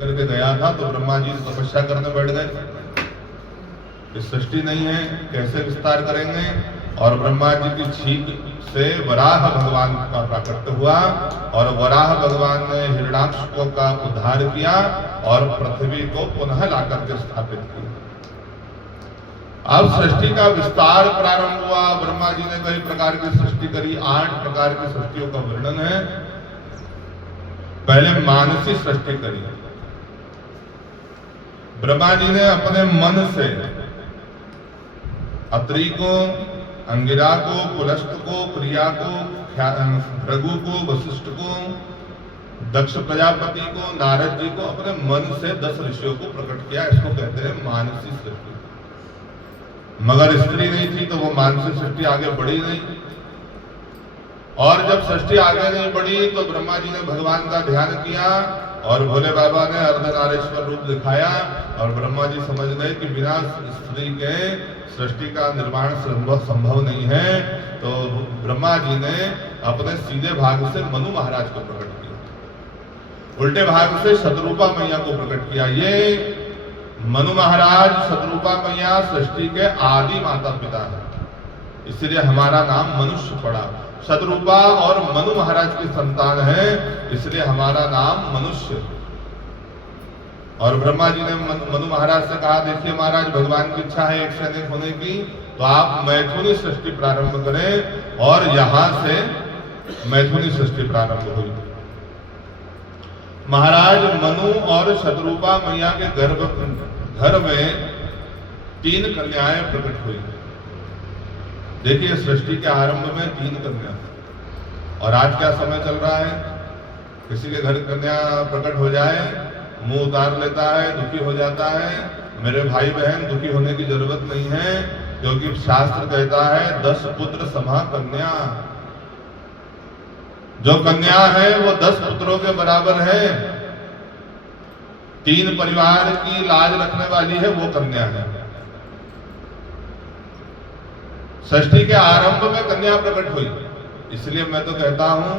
करके गया था तो ब्रह्मा जी तपस्या करने बैठ गए कि सृष्टि नहीं है, कैसे विस्तार करेंगे। और ब्रह्मा जी की छींक से वराह भगवान का प्राकट्य हुआ और वराह भगवान ने हिरण्याक्ष का उद्धार किया और पृथ्वी को पुनः लाकर के स्थापित किया। अब सृष्टि का विस्तार प्रारंभ हुआ। ब्रह्मा जी ने कई प्रकार की सृष्टि करी, 8 प्रकार की सृष्टियों का वर्णन है। पहले मानसी सृष्टि करी। ब्रह्मा जी ने अपने मन से अत्रि को, अंगिरा को, पुलस्त को, प्रिया को, भृगु को, वशिष्ठ को, दक्ष प्रजापति को, नारद जी को अपने मन से 10 ऋषियों को प्रकट किया। इसको कहते हैं मानसी सृष्टि। मगर स्त्री नहीं थी तो वो मानसिक सृष्टि आगे बढ़ी नहीं। और जब सृष्टि आगे नहीं बढ़ी तो ब्रह्मा जी ने भगवान का ध्यान किया और भोले बाबा ने अर्धनारीश्वर रूप दिखाया और ब्रह्मा जी समझ गए कि बिना स्त्री के सृष्टि का निर्माण संभव नहीं है। तो ब्रह्मा जी ने अपने सीधे भाग से मनु महाराज को प्रकट किया, उल्टे भाग से शतरूपा मैया को प्रकट किया। ये मनु महाराज, शतरूपा मैया सृष्टि के आदि माता पिता है, इसलिए हमारा नाम मनुष्य पड़ा। शतरूपा और मनु महाराज की संतान है, इसलिए हमारा नाम मनुष्य। और ब्रह्मा जी ने मनु महाराज से कहा, देखिए महाराज, भगवान की इच्छा है एक से अनेक होने की, तो आप मैथुनी सृष्टि प्रारंभ करें। और यहां से मैथुनी सृष्टि प्रारंभ हुई। महाराज मनु और शतरूपा मैया के घर में 3 कन्याएं प्रकट हुई। देखिए, सृष्टि के आरंभ में 3 कन्या। और आज क्या समय चल रहा है, किसी के घर कन्या प्रकट हो जाए, मुंह उतार लेता है, दुखी हो जाता है। मेरे भाई बहन, दुखी होने की जरूरत नहीं है, क्योंकि शास्त्र कहता है 10 पुत्र समा कन्या। जो कन्या है वो 10 पुत्रों के बराबर है। 3 परिवार की लाज रखने वाली है वो कन्या है। सृष्टि के आरंभ में कन्या प्रकट हुई। इसलिए मैं तो कहता हूं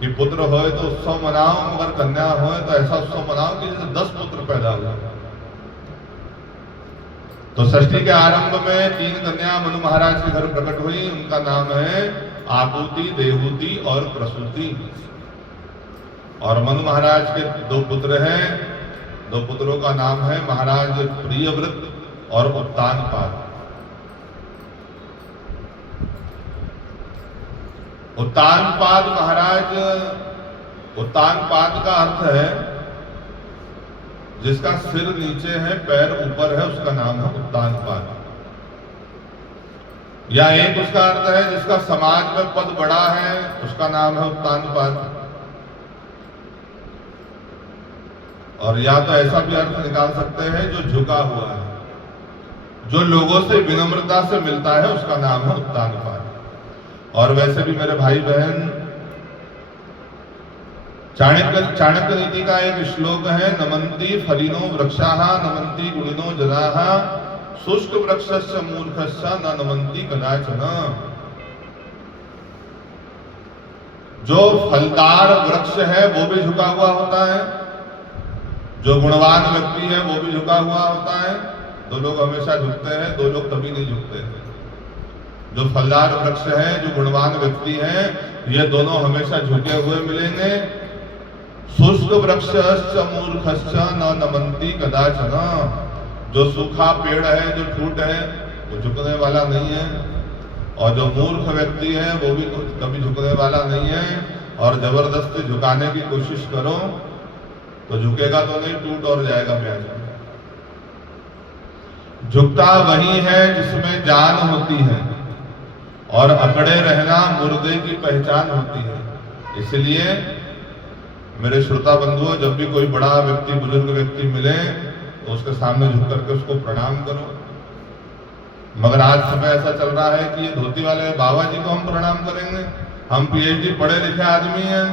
कि पुत्र होए तो उत्सव मनाओ, मगर कन्या होए तो ऐसा उत्सव मनाओ कि जैसे 10 पुत्र पैदा हुए। तो सृष्टि के आरंभ में 3 कन्या मनु महाराज के घर प्रकट हुई। उनका नाम है आकुति, देवहूति और प्रसूति। और मनु महाराज के 2 पुत्र हैं। 2 पुत्रों का नाम है महाराज प्रियव्रत और उत्तानपाद। उत्तानपाद महाराज, उत्तानपाद का अर्थ है जिसका सिर नीचे है, पैर ऊपर है, उसका नाम है उत्तानपाद। या एक उसका अर्थ है जिसका समाज में पद बड़ा है, उसका नाम है उत्तानपाद। और या तो ऐसा भी अर्थ निकाल सकते हैं जो झुका हुआ है, जो लोगों से विनम्रता से मिलता है, उसका नाम है उत्तानपाद। और वैसे भी मेरे भाई बहन, चाणक्य नीति का एक श्लोक है, नमन्ति फलिनो वृक्षाः नमन्ति गुणिनो जनाः शुष्क वृक्षस्य मूर्खस्य न नमन्ति कदाचन। जो फलदार वृक्ष है वो भी झुका हुआ होता है, जो गुणवान व्यक्ति है वो भी झुका हुआ होता है। 2 लोग हमेशा झुकते हैं, 2 लोग कभी नहीं झुकते हैं। जो फलदार वृक्ष है, जो गुणवान व्यक्ति है, ये दोनों हमेशा झुके हुए मिलेंगे। शुष्क वृक्षश्च मूर्खश्च न नमन्ति कदाचन। जो सूखा पेड़ है, जो ठूट है, वो झुकने वाला नहीं है। और जो मूर्ख व्यक्ति है वो भी कभी झुकने वाला नहीं है। और जबरदस्ती झुकाने की कोशिश करो तो झुकेगा तो नहीं, टूट और जाएगा ब्याज। झुकता वही है जिसमें जान होती है, और अकड़े रहना मुर्दे की पहचान होती है। इसलिए मेरे श्रोता बंधुओं, जब भी कोई बड़ा व्यक्ति, बुजुर्ग व्यक्ति मिले तो उसके सामने झुक करके उसको प्रणाम करो। मगर आज समय ऐसा चल रहा है कि ये धोती वाले बाबा जी को हम प्रणाम करेंगे, हम पीएचडी पढ़े लिखे आदमी हैं,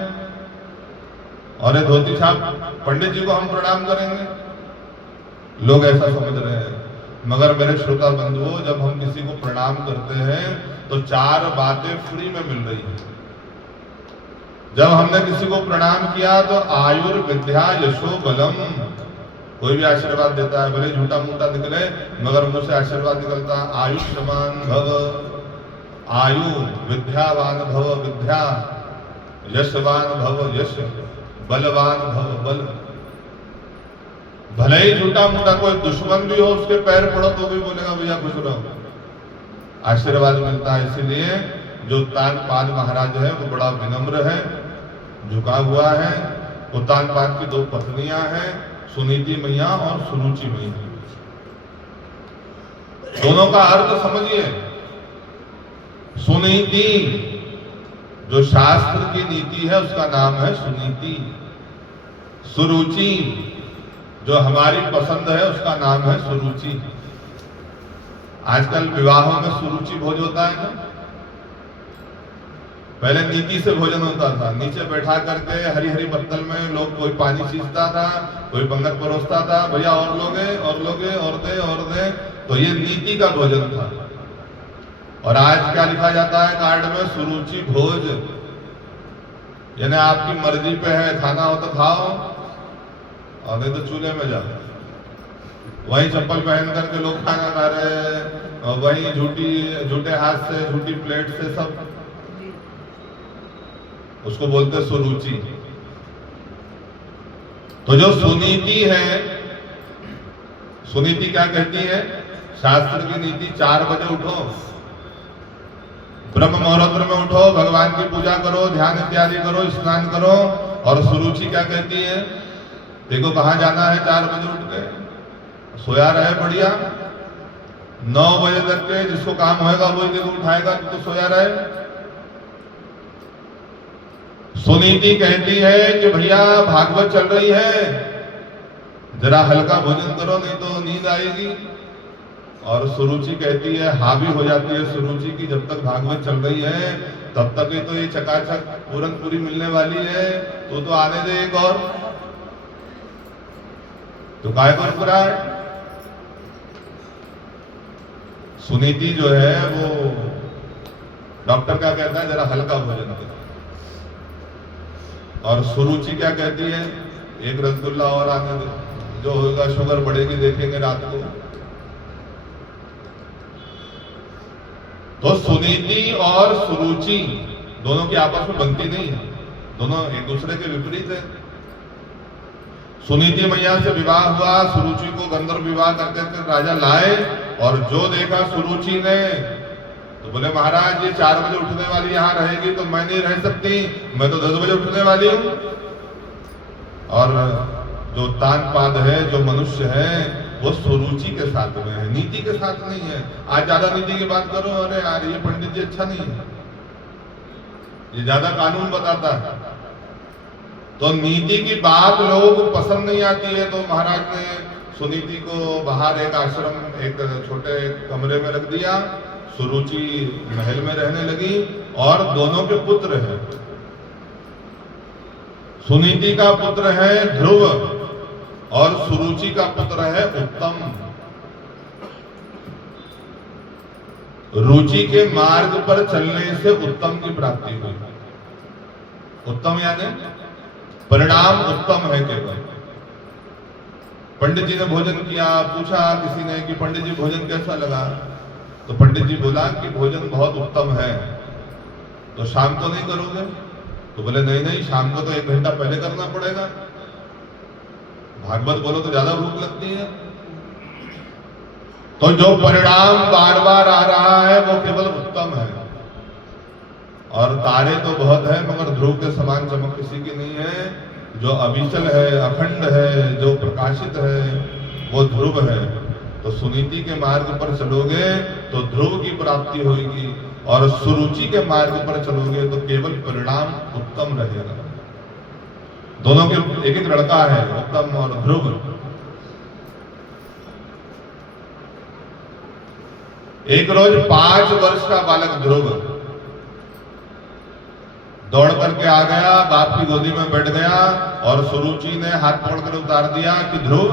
और ये धोती छाप पंडित जी को हम प्रणाम करेंगे। लोग ऐसा समझ रहे हैं। मगर मेरे श्रोता बंधुओं, जब हम किसी को प्रणाम करते हैं तो 4 बातें फ्री में मिल रही हैं। जब हमने किसी को प्रणाम किया तो आयुर्विद्या यशो बलम, कोई भी आशीर्वाद देता है भले झूठा मूठा निकले मगर मुंह से आशीर्वाद निकलता है, आयुष्मान भव, आयु, विद्यावान भव विद्या, यशवान भव यश, बलवान भव बल। भले ही झूठा मूठा कोई दुश्मन भी हो उसके पैर पड़ो तो भी बोलेगा भैया खुश रहो, आशीर्वाद मिलता है। इसीलिए जो उत्तानपाद महाराज है वो बड़ा विनम्र है, झुका हुआ है। उत्तानपाद की दो पत्नियां हैं, सुनीति मैया और सुरुचि मैया। दोनों का अर्थ समझिए। सुनीति जो शास्त्र की नीति है उसका नाम है सुनीति। सुरुचि जो हमारी पसंद है उसका नाम है सुरुचि। आजकल विवाहों में सुरुचि भोज होता है ना, पहले नीति से भोजन होता था, नीचे बैठा करके हरी हरी पत्तल में लोग कोई पानी सींचता था, कोई पंगत परोसता था, भैया और लोगे और लोगे और दे और दे, तो ये नीति का भोजन था। और आज क्या लिखा जाता है कार्ड में, सुरुचि भोज, यानी आपकी मर्जी पे है, खाना हो तो खाओ और नहीं तो चूल्हे में जाओ। वही चप्पल पहन करके लोग खाना खा रहे हैं और वही झूठे हाथ से झूठी प्लेट से सब, उसको बोलते सुरुचि। तो जो सुनीति है, सुनीति क्या कहती है, शास्त्र की नीति 4 बजे उठो, ब्रह्म मुहूर्त में उठो, भगवान की पूजा करो, ध्यान इत्यादि करो, स्नान करो। और सुरुचि क्या कहती है, देखो कहां जाना है 4 बजे उठ के, सोया रहे बढ़िया, 9 बजे तक के जिसको काम होएगा वही देखो उठाएगा, तो सोया रहे। सुनीति कहती है कि भैया भागवत चल रही है, जरा हल्का भोजन करो नहीं तो नींद आएगी। और सुरुचि कहती है, हावी हो जाती है सुरुचि की, जब तक भागवत चल रही है तब तक ही तो ये चकाचक पूरन पूरी मिलने वाली है, तो आने दे एक और, तो काय को रुक रहा है। सुनीति जो है वो डॉक्टर क्या कहता है, जरा हल्का भोजन करो। और सुरुचि क्या कहती है, एक रसगुल्ला और आने दे, जो होगा शुगर बढ़ेगी देखेंगे रात को। तो सुनीति और सुरुचि दोनों की आपस में बनती नहीं है, दोनों एक दूसरे के विपरीत है। सुनीति मैया से विवाह हुआ, सुरुचि को गंधर्व विवाह करके राजा लाए, और जो देखा सुरुचि ने तो बोले महाराज ये 4 बजे उठने वाली यहाँ रहेगी तो मैं नहीं रह सकती, मैं तो 10 बजे उठने वाली हूँ। और जो उत्तानपाद है, जो मनुष्य है, वो सुरुचि के साथ में है, नीति के साथ नहीं है। आज ज्यादा नीति की बात करो, अरे यार ये पंडित जी अच्छा नहीं है, ये ज्यादा कानून बताता है, तो नीति की बात लोगों को पसंद नहीं आती है। तो महाराज ने सुनीति को बाहर एक आश्रम, एक छोटे कमरे में रख दिया, सुरुचि महल में रहने लगी, और दोनों के पुत्र हैं। सुनीति का पुत्र है ध्रुव और सुरुचि का पुत्र है उत्तम। रुचि के मार्ग पर चलने से उत्तम की प्राप्ति हुई। उत्तम यानी परिणाम उत्तम है केवल। पंडित जी ने भोजन किया, पूछा किसी ने कि पंडित जी भोजन कैसा लगा, तो पंडित जी बोला कि भोजन बहुत उत्तम है, तो शाम को नहीं करोगे, तो बोले नहीं नहीं शाम को तो 1 घंटा पहले करना पड़ेगा, भागवत बोलो तो ज्यादा भूख लगती है। तो जो परिणाम बार बार आ रहा है वो केवल उत्तम है। और तारे तो बहुत है मगर ध्रुव के समान चमक किसी की नहीं है। जो अविचल है, अखंड है, जो प्रकाशित है, वो ध्रुव है। तो सुनीति के मार्ग पर चलोगे तो ध्रुव की प्राप्ति होगी, और सुरुचि के मार्ग पर चलोगे तो केवल परिणाम उत्तम रहेगा। दोनों के एक एक लड़का है, उत्तम और ध्रुव। एक रोज 5 वर्ष का बालक ध्रुव दौड़ करके आ गया, बाप की गोदी में बैठ गया, और सुरुचि ने हाथ पकड़कर उतार दिया कि ध्रुव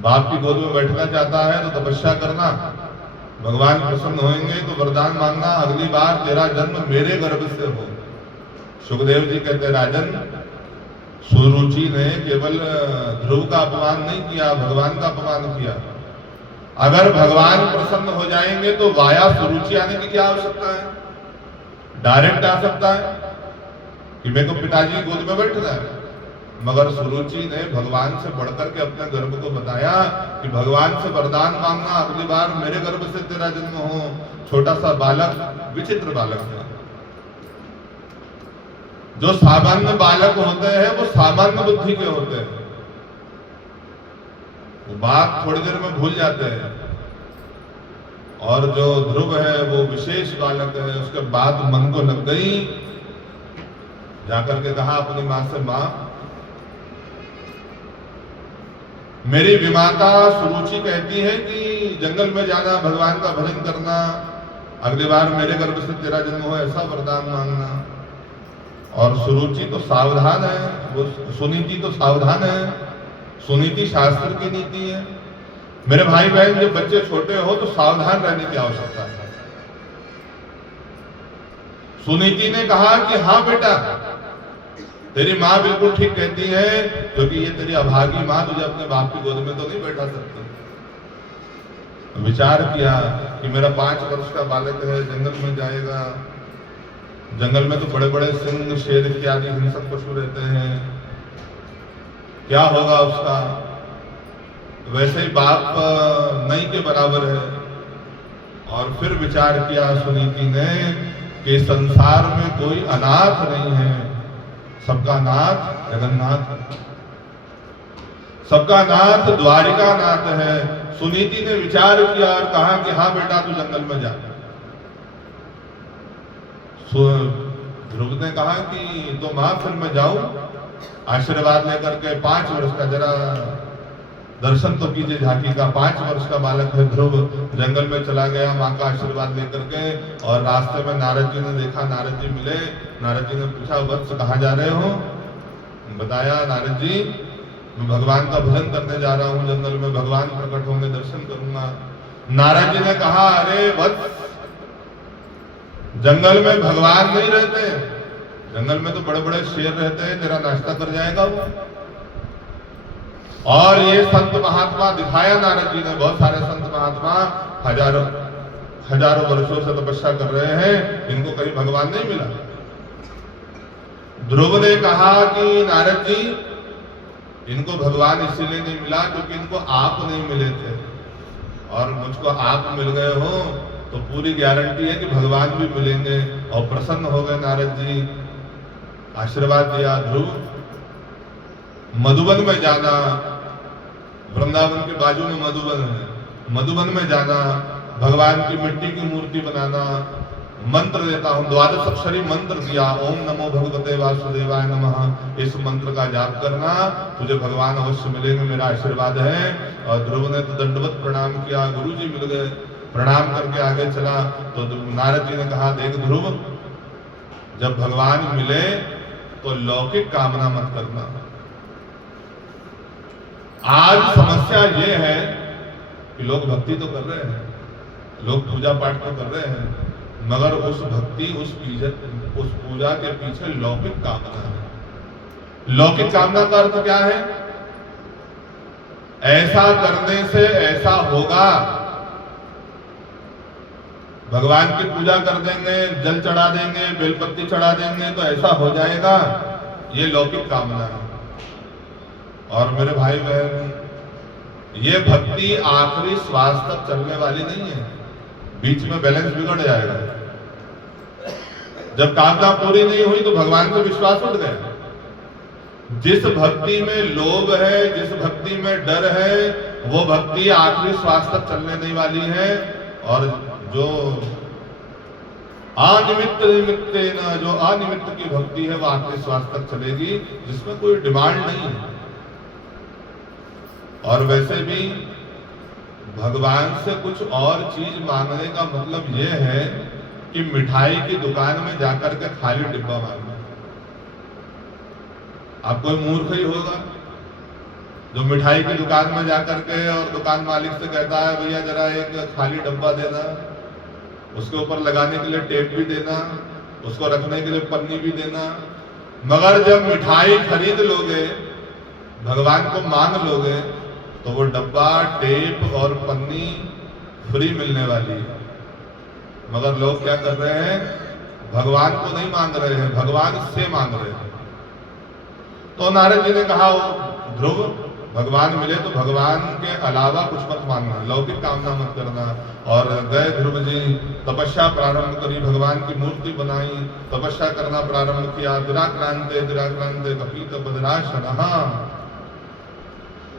बाप की गोद में बैठना चाहता है तो तपस्या करना, भगवान प्रसन्न होंगे तो वरदान मांगना, अगली बार तेरा जन्म मेरे गर्भ से हो। सुखदेव जी कहते राजन, सुरुचि ने केवल ध्रुव का अपमान नहीं किया, भगवान का अपमान किया। अगर भगवान प्रसन्न हो जाएंगे तो वाया सुरुचि आने की क्या आवश्यकता है? डायरेक्ट आ सकता है कि मेरे को पिताजी की गोद में बैठना है, मगर सुरुचि ने भगवान से बढ़कर के अपने गर्भ को बताया कि भगवान से वरदान मांगना, अगली बार मेरे गर्भ से तेरा जन्म हो। छोटा सा बालक, विचित्र बालक है। जो सामान्य बालक होते हैं वो सामान्य बुद्धि के होते हैं, वो बात थोड़ी देर में भूल जाते हैं। और जो ध्रुव है वो विशेष बालक है। उसके बाद मन को लग गई, जाकर के कहा अपनी मां से, मां मेरी विमाता सुरुचि कहती है कि जंगल में जाना, भगवान का भजन करना, अगली बार मेरे गर्भ से तेरा जन्म हो ऐसा वरदान मांगना। और सुरुचि तो सावधान है, वो सुनीति तो सावधान है। सुनीति शास्त्र की नीति है। मेरे भाई बहन, जब बच्चे छोटे हो तो सावधान रहने की आवश्यकता है। सुनीति ने कहा कि हाँ बेटा, तेरी माँ बिल्कुल ठीक कहती है, क्योंकि ये तेरी अभागी माँ तुझे अपने बाप की गोद में तो नहीं बैठा सकती। विचार किया कि मेरा 5 वर्ष का बालक है, जंगल में जाएगा, जंगल में तो बड़े बड़े सिंह, शेर इत्यादि हिंसक पशु रहते हैं, क्या होगा उसका? वैसे ही बाप नहीं के बराबर है। और फिर विचार किया सुनीति ने कि संसार में कोई अनाथ नहीं है, सबका नाथ जगन्नाथ, सबका नाथ द्वारिका नाथ है। सुनीति ने विचार किया और कहा कि हाँ बेटा तू जंगल में जा। ध्रुव ने कहा कि तो मां फिर मैं जाऊं, आशीर्वाद लेकर के 5 वर्ष का, जरा दर्शन तो कीजिए झांकी का। 5 वर्ष का बालक है ध्रुव, जंगल में चला गया माँ का आशीर्वाद लेकर के। और रास्ते में नारद जी ने देखा, नारद जी मिले। नारद जी ने पूछा, वत्स कहाँ जा रहे हो? बताया, नारद जी मैं भगवान का भजन करने जा रहा हूँ जंगल में, भगवान प्रकट होंगे, दर्शन करूंगा। नारद जी ने कहा, अरे वत्स, जंगल में भगवान नहीं रहते, जंगल में तो बड़े बड़े शेर रहते हैं, तेरा नाश्ता कर जाएगा वो। और ये संत महात्मा दिखाया नारद जी ने, बहुत सारे संत महात्मा हजारों वर्षों से तपस्या कर रहे हैं, इनको कहीं भगवान नहीं मिला। ध्रुव ने कहा कि नारद जी इनको भगवान इसीलिए नहीं मिला क्योंकि इनको आप नहीं मिले थे, और मुझको आप मिल गए हो तो पूरी गारंटी है कि भगवान भी मिलेंगे। और प्रसन्न हो गए नारद जी, आशीर्वाद दिया। ध्रुव, मधुबन में जाना, वृंदावन के बाजू में मधुबन है, मधुबन में जाना, भगवान की मिट्टी की मूर्ति बनाना, मंत्र देता हूं, 12 अक्षरी मंत्र दिया, ओम नमो भगवते वासुदेवाय नमः, इस मंत्र का जाप करना, तुझे भगवान अवश्य मिलेंगे, मेरा आशीर्वाद है। और ध्रुव ने तो दंडवत प्रणाम किया, गुरु जी मिल गए, प्रणाम करके आगे चला। तो नारद जी ने कहा, देख ध्रुव, जब भगवान मिले तो लौकिक कामना मत करना। आज समस्या ये है कि लोग भक्ति तो कर रहे हैं, लोग पूजा पाठ तो कर रहे हैं, मगर उस भक्ति, उस पूजा के पीछे लौकिक कामना है। लौकिक कामना का अर्थ क्या है? ऐसा करने से ऐसा होगा, भगवान की पूजा कर देंगे, जल चढ़ा देंगे, बेलपत्ती चढ़ा देंगे तो ऐसा हो जाएगा, ये लौकिक कामना है। और मेरे भाई बहन, ये भक्ति आखिरी श्वास तक चलने वाली नहीं है, बीच में बैलेंस बिगड़ जाएगा। जब कामना पूरी नहीं हुई तो भगवान को विश्वास उठ गया। जिस भक्ति में लोभ है, जिस भक्ति में डर है, वो भक्ति आखिरी श्वास तक चलने नहीं वाली है। और जो अनिमित्त निमित्तेन, जो अनिमित्त की भक्ति है, वो आखिरी श्वास तक चलेगी, जिसमें कोई डिमांड नहीं है। और वैसे भी भगवान से कुछ और चीज मांगने का मतलब यह है कि मिठाई की दुकान में जाकर के खाली डिब्बा मांगना। आप कोई मूर्ख ही होगा जो मिठाई की दुकान में जाकर के और दुकान मालिक से कहता है, भैया जरा एक खाली डब्बा देना, उसके ऊपर लगाने के लिए टेप भी देना, उसको रखने के लिए पन्नी भी देना, मगर जब मिठाई खरीद लोगे, भगवान को मांग लोगे, तो वो डब्बा, टेप और पन्नी फ्री मिलने वाली है। मगर लोग क्या कर रहे हैं, भगवान को नहीं मांग रहे हैं, भगवान से मांग रहे हैं। तो नारद जी ने कहा, ध्रुव भगवान मिले तो भगवान के अलावा कुछ मत मांगना, लौकिक कामना मत करना। और गए ध्रुव जी, तपस्या प्रारंभ करी, भगवान की मूर्ति बनाई, तपस्या करना प्रारंभ किया। दिराक्रांते दिराक्रांते कपित बदराशनः,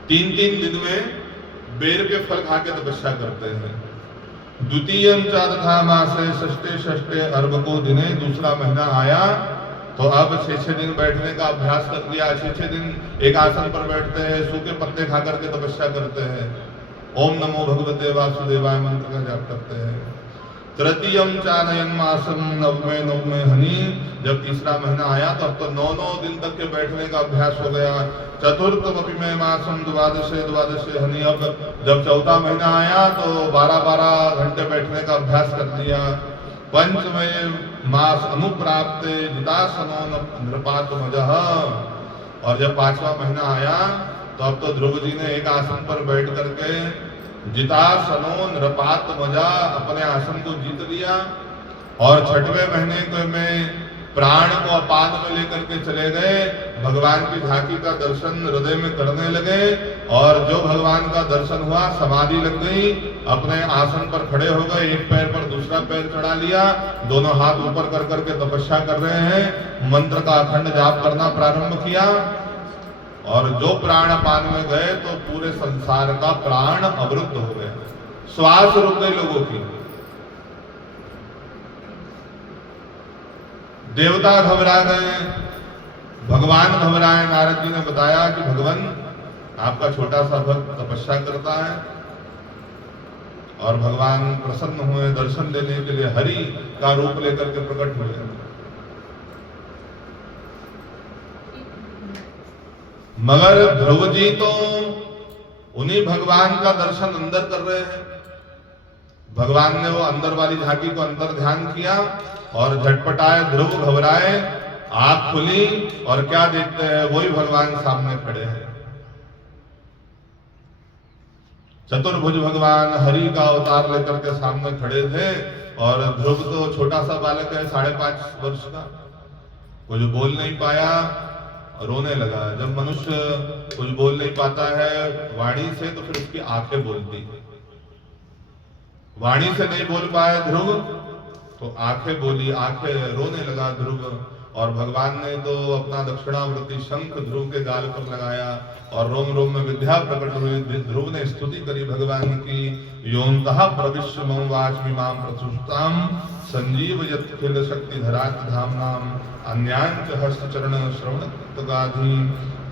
3-3 दिन में बेर के फल खा के तपस्या करते हैं। द्वितीयम च तथा मासे षष्ठे षष्ठे अर्भको दिने, दूसरा महीना आया तो अब 6-6 दिन बैठने का अभ्यास कर लिया। 6-6 दिन एक आसन पर बैठते हैं, सूखे पत्ते खा करके तपस्या करते हैं। ओम नमो भगवते वासुदेवाय मंत्र का जाप करते हैं। तृतीयम चानयन मासम, नवमे हनी, जब तीसरा महीना आया तो अब तो 9-9 दिन तक के बैठने का अभ्यास हो गया। चतुर्थम अपि में मासम, द्वादशे हनी, अब जब चौथा महीना आया तो 12-12 घंटे बैठने का अभ्यास कर लिया। पंचमें मास अनुप्राप्ते जितासनो नृपात्मजः, और जब 5वां महीना आया तो अब तो ध्रुव जी ने एक आसन पर बैठ करके जितासनो नृपात्मजा, अपने आसन को जीत लिया। और 6वें महीने में प्राण को अपान में लेकर के चले गए, भगवान की झांकी का दर्शन हृदय में करने लगे। और जो भगवान का दर्शन हुआ, समाधि लग गई, अपने आसन पर खड़े हो गए, एक पैर पर दूसरा पैर चढ़ा लिया, दोनों हाथ ऊपर कर करके तपस्या कर रहे हैं, मंत्र का अखंड जाप करना प्रारंभ किया। और जो प्राण अपान में गए तो पूरे संसार का प्राण अवरुद्ध हो गया, श्वास रुक गई लोगों की। देवता घबरा गए, भगवान घबराए। नारद जी ने बताया कि भगवान, आपका छोटा सा भक्त तपस्या करता है। और भगवान प्रसन्न हुए, दर्शन देने के लिए हरि का रूप लेकर के प्रकट हुए। मगर ध्रुव जी तो उन्हीं भगवान का दर्शन अंदर कर रहे हैं। भगवान ने वो अंदर वाली झांकी को अंदर ध्यान किया और झटपटाए, ध्रुव घबराए, आंख खुली और क्या देखते हैं, वही भगवान सामने खड़े हैं। चतुर्भुज भगवान हरि का अवतार लेकर के सामने खड़े थे। और ध्रुव तो छोटा सा बालक है, 5.5 वर्ष का, कुछ बोल नहीं पाया, रोने लगा। जब मनुष्य कुछ बोल नहीं पाता है वाणी से, तो फिर उसकी आंखें बोलती। वाणी से नहीं बोल पाए ध्रुव, तो आंखें बोली, आंखें रोने लगा ध्रुव। और भगवान ने तो अपना दक्षिणावर्ती शंख ध्रुव के गाल पर लगाया और रोम रोम में विद्या प्रकट हुई। ध्रुव ने स्तुति करी भगवान की। योन्तः प्रविश्य मम वाचमिमां प्रसुष्टां, संजीवयत्खिल शक्तिधरात् धाम्नां, अन्यांच हस्तचरण श्रवणगाधि,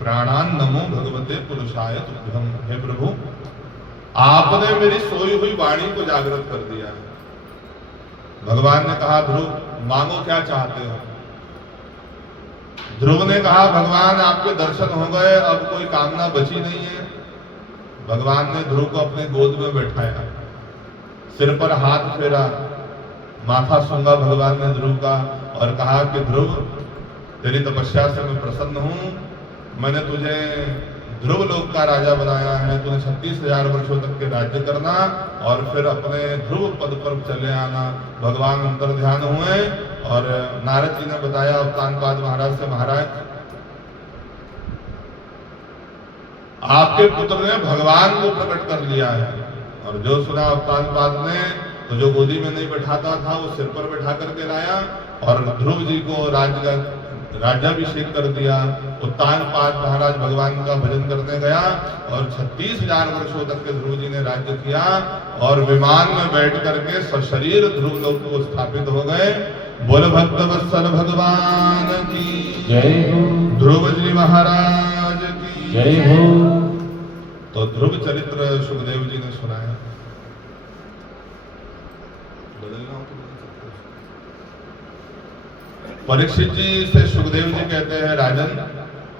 प्राणान् नमो भगवते पुरुषाय तुभ्यं। हे प्रभु, आपने मेरी सोई हुई वाणी को जागृत कर दिया। भगवान ने कहा, ध्रुव मांगो क्या चाहते हो। ध्रुव ने कहा, भगवान आपके दर्शन हो गए, अब कोई कामना बची नहीं है। भगवान ने ध्रुव को अपने गोद में बैठाया, सिर पर हाथ फेरा, माथा सूंघा भगवान ने ध्रुव का और कहा कि ध्रुव, तेरी तपस्या से मैं प्रसन्न हूं। मैंने तुझे ध्रुव लोक का राजा बनाया है, तूने 36,000 वर्षों तक के राज्य करना और फिर अपने ध्रुव पद पर चले आना। भगवान अंतर ध्यान हुए और नारद जी ने बताया उत्तानपाद महाराज से, महाराज आपके पुत्र ने भगवान को प्रकट कर लिया है। और जो सुना उत्तानपाद ने, तो जो गोदी में नहीं बैठाता था वो सिर पर बैठा करके लाया और ध्रुव जी को राज्याभिषेक कर दिया। उत्तानपाद महाराज भगवान का भजन करने गया और 36,000 वर्षों तक के ध्रुव जी ने राज्य किया और विमान में बैठ करके सशरीर ध्रुव लोक को स्थापित हो गए। बोल भक्त वत्सल भगवान की जय हो, ध्रुव जी महाराज की जय हो। तो ध्रुव चरित्र सुखदेव जी ने सुनाया। परीक्षित जी से सुखदेव जी कहते हैं, राजन